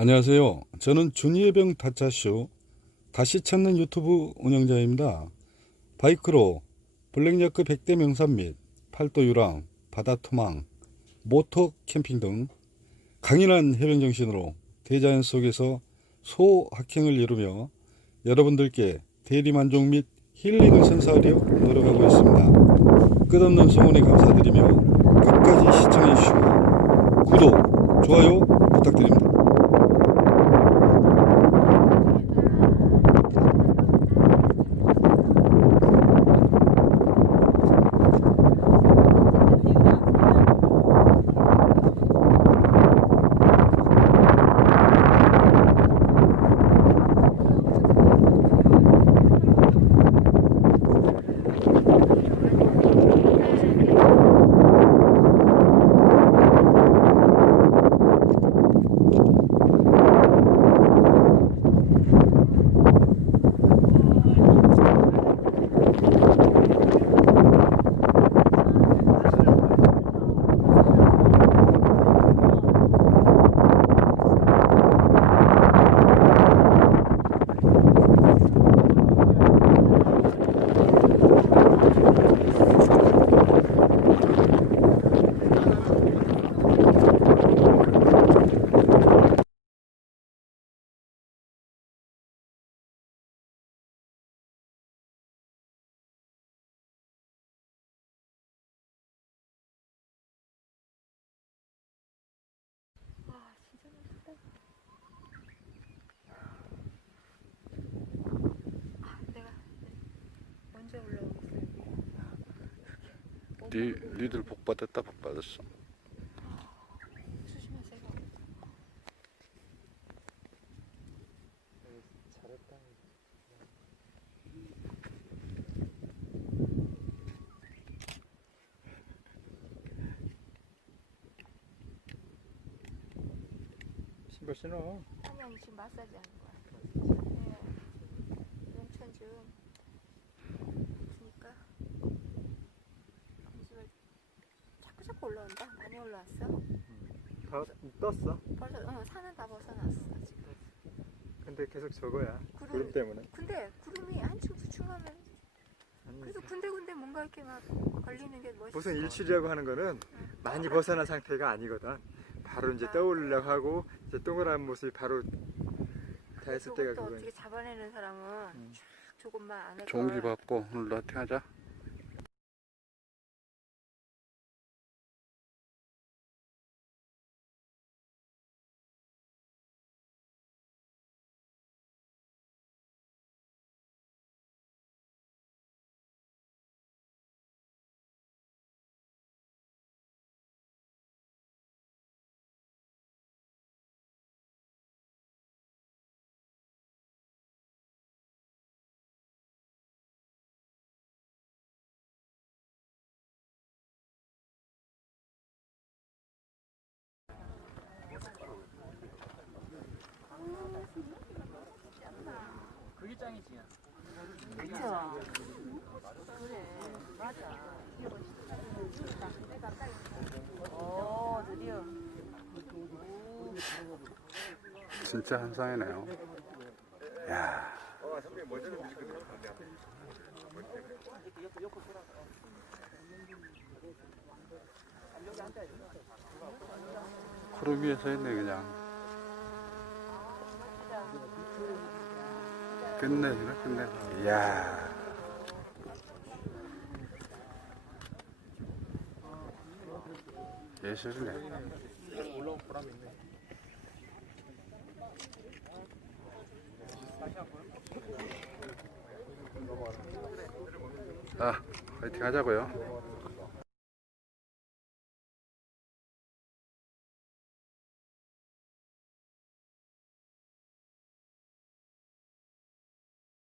안녕하세요. 저는 준이의병 타짜쇼 다시 찾는 유튜브 운영자입니다. 바이크로 블랙야크 100대 명산 및 팔도 유랑, 바다 투망, 모터 캠핑 등 강인한 해변 정신으로 대자연 속에서 소확행을 이루며 여러분들께 대리 만족 및 힐링을 선사하려 노력하고 있습니다. 끝없는 소문에 감사드리며 끝까지 시청해 주시고 구독, 좋아요 부탁드립니다. 아 진짜 멋있다. 아 내가 언제 올라오겠어 여기. 니, 니들 복 받았다 복 받았어. 조심하세요. 신발 신어. 아니 아니 지금 마사지 하는 거야. 네. 온천 좀 주니까 음식을 자꾸 자꾸 올라온다. 많이 올라왔어. 다 떴어. 벌써 어, 산은 다 벗어났어 지금. 근데 계속 저거야. 구름. 구름 때문에. 근데 구름이 한층 두층 하면 아니, 그래도 군데군데 뭔가 이렇게 막 걸리는 게 멋있어. 무슨 일출이라고 하는 거는 많이 벗어난 상태가 아니거든. 바로 이제 떠오르려고 하고 이제 동그란 모습이 바로 다 했을 때가 그거야. 어떻게 잡아내는 사람은 음. 쫙 조금만 안 해도 종지 받고 오늘 라팅 하자. 그쵸? 그래 맞아 오 드디어 진짜 한상이네요. 야, 구름 위에 서 있네 그냥. 끝내주네 끝내. 이야. 예술이네. 아, 화이팅 하자고요.